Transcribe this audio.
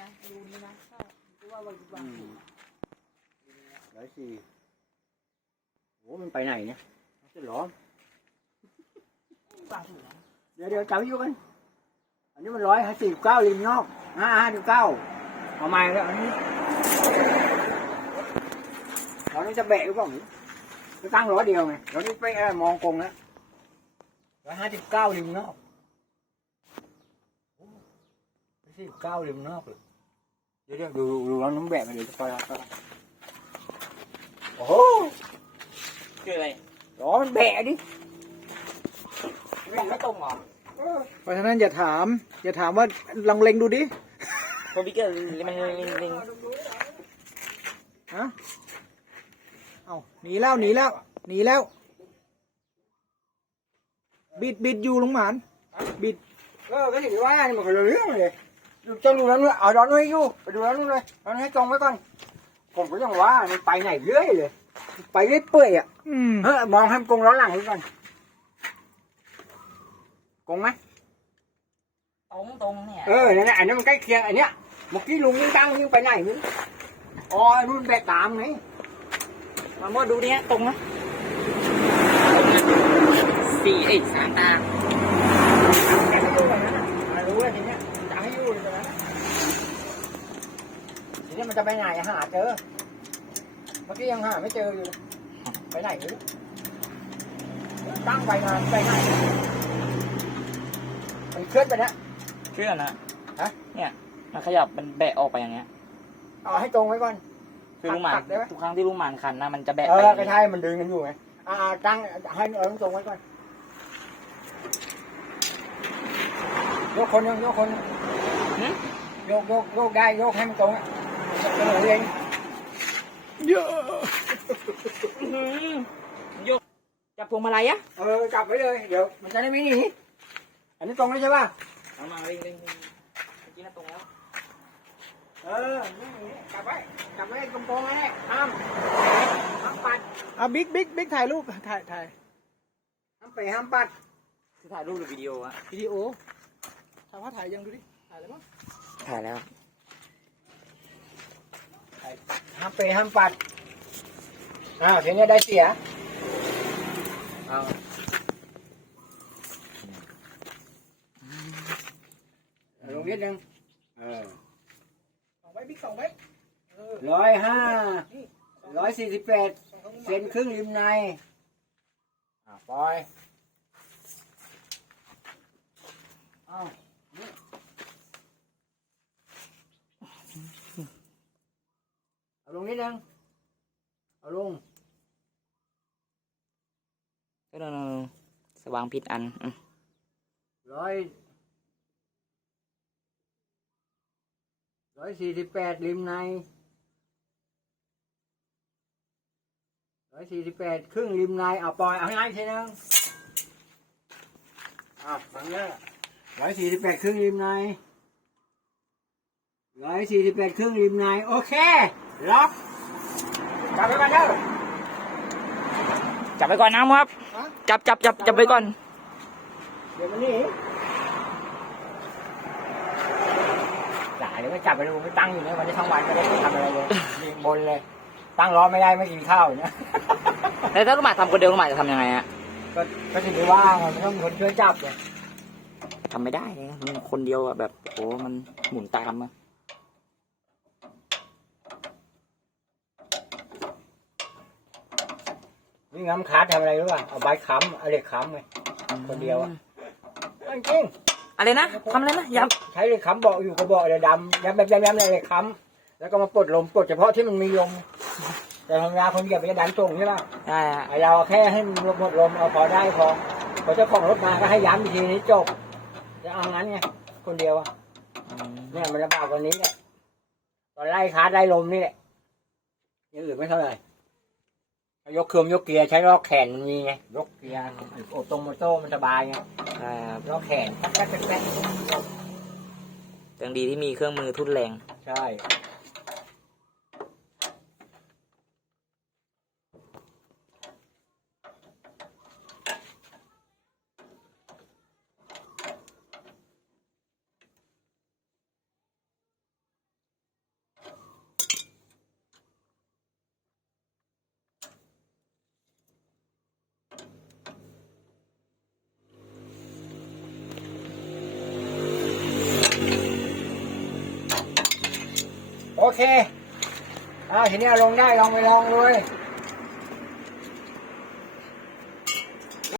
นะรูนี้นะถ้าคือว่าวันวางถูกร้อยสี่โอ้มันไปไหนเนี่ยมันจะหลอมวางถูกนะเดี๋ยวเดี๋ยวจับอยู่กัน อันนี้มันร้อยห้าสิบเก้าริมนอกห้าห้าสิบเก้าเอาใหม่แล้วอันนี้เรานี่จะแบะหรือเปล่าหรือจะตั้งร้อยเดียวไงเรานี่ไปเอ่อมองกงแล้วร้อยห้าสิบเก้าริมนอกร้อยสิบเก้าริมนอกเลย เดี๋ยวเดี๋ยวดูดูดูแล้วน้ำแบะมาเดี๋ยวจะไปแล้วโอ้โหคืออะไรร้อมันแบะดิบอกไม่ตรงเหรอเพราะฉะนั้นอย่าถาม อย่าถามว่าลังเลงดูดิโคบิเกอร์มันลิงลิงฮะเอาหนีแล้วหนีแล้วหนีแล้ว บิดบิดอยู่ลุงหมานบิดเออก็ถือว่านี่มันก็เรื่องเลยดู จ้องดูนั้นด้วยเอาดอนไว้อยู่ไปดูนั้นนู่นเลยดอนให้จงไว้ก่อน ผมก็ยังว่ามันไปไหนเรื่อยเลย ไปเรื่อยเปื่อยอะอืมเออมองให้มันกงล้อหลังไว้ก่อนกงไหมตรงตรงเนี่ยเออเนี่ยอันนี้มันใกล้เคียงอันเนี้ยเมื่อกี้ลุงยิ่งตั้งยิ่งไปไหนมึงอ๋อนู่นแบกตามไงมาโมดดูเนี่ยตรงนะสี่เอ้ยสามตา แกไม่รู้เลยนะอะรู้แล้วทีเนี้ย จะให้อยู่เลยตรงนั้นทีนี้มันจะไปไหนหาเจอ เมื่อกี้ยังหาไม่เจออยู่เลยไปไหนไม่รู้ตั้งไปนานไปไหนมันเคลื่อนไปนะเชื่อนะฮะเนี่ยมันขยับมันแบะออกไปอย่างเงี้ยเอาให้ตรงไว้ก่อนคือลุงหมานตัดได้ไหมทุกครั้งที่ลุงหมานคันนะมันจะแบะเอไปอก็ใช่มันดึงกันอยู่ไงอ่าตั้งให้เออตรงไว้ก่อนยกคนยังยกคน ยังยกยกยกได้ยกให้มันตรงอะเออเองเยอะอื้อหือโยกจับพวงมาลัยอะเออจับไว้เลยเดี๋ยวมันจะได้ไม่หนีอันนี้ตรงแล้วใช่ป่ะเอามาเร่งเร่งเร่งเมื่อกี้น่ะตรงแล้วเออนี่จับไว้จับไว้ตรงๆไว้ห้ามห้ามปัดอะบิ๊กบิ๊กบิ๊กถ่ายรูปถ่ายถ่ายห้ามไปห้ามปัดคือถ่ายรูปหรือวิดีโออะวิดีโอถามว่าถ่ายยังดูดิ ถ่ายแล้วมั้งถ่ายแล้วห้ามไปห้ามปัดอ่าทีนี้ได้เสียเอาลงนิดนึงเออสองไว้บิ๊กสองไว้เออร้อยห้านี่ร้อยสี่สิบแปดสองของลุงหเซมานครึ่งริมในอ่าปล่อย เอา เอาลงนิดนึง เอาลงก็โดนสว่างผิดอันอืมร้อยร้อยสี่สิบแปดริมในร้อยสี่สิบแปดครึ่งริมในเอาปล่อยเอาให้ไงทีนึงอะฟังเนอะร้อยสี่สิบแปดครึ่งริมในร้อยสี่สิบแปดครึ่งริมในโอเค ล็อกจับไปก่อนเด้อจับไปก่อนนะครับ จับจับจับจับไปก่อน เดี๋ยวมันหนี่หลายเดี๋ยวไม่จับไปเลยผมไม่ตั้งอยู่เนี่ยวันนี้ทั้งวันไม่ได้ทำอะไรเลยยิงบนเลย ตั้งล้อไม่ได้ไม่กินข้าวอยู่เนี่ยแล้วถ้าลุงหมานทำคนเดียวลุงหมานจะทำยังไงอะก็ก็ถึงได้ว่าไงมันต้องมีคนช่วยจับเลยทำไม่ได้เลยมันคนเดียวอะแบบโอ้มันหมุนตามอะ นี่ง้ำคัดทำอะไรรู้ป่ะเอาใบค้ำเอาเหล็กค้ำไงคนเดียวอะจริงอะไรนะทำอะไรนะย้ใช้เหล็กค้ำเบาะอยู่ก็เบาะเลยดำย้ำแบบย้ำย้ำเลยเหล็กค้ำแล้วก็มาปลดลมปลดเฉพาะที่มันมีลมแต่ธรรมดาคนเหยียบมันจะดันตรงใช่ป่ะำได้อะไอเราแค่ให้มันหมดลมเอาพอได้พอพอเจ้าของรถมาก็ให้ย้ำอีกทีนี้จบจะเอางั้นไงคนเดียวอะอืมเนี่ยมันลำบากกว่านี้แหละตอนไล่คาร์ดไล่ลมนี่แหละอยังอื่นไม่เท่าไหร่ ยกเครืองยกเกียร์ใช้ลอกแขนมันมีไงยกเกียร์โอตรงโมโต้มันสบายไงได้ครับลอกแขนแป๊กแป๊กแป๊กแป๊กยังดีที่มีเครื่องมือทุ่นแรง ใช่ เค อ่าทีนี้ลงได้ลองไปลองเลย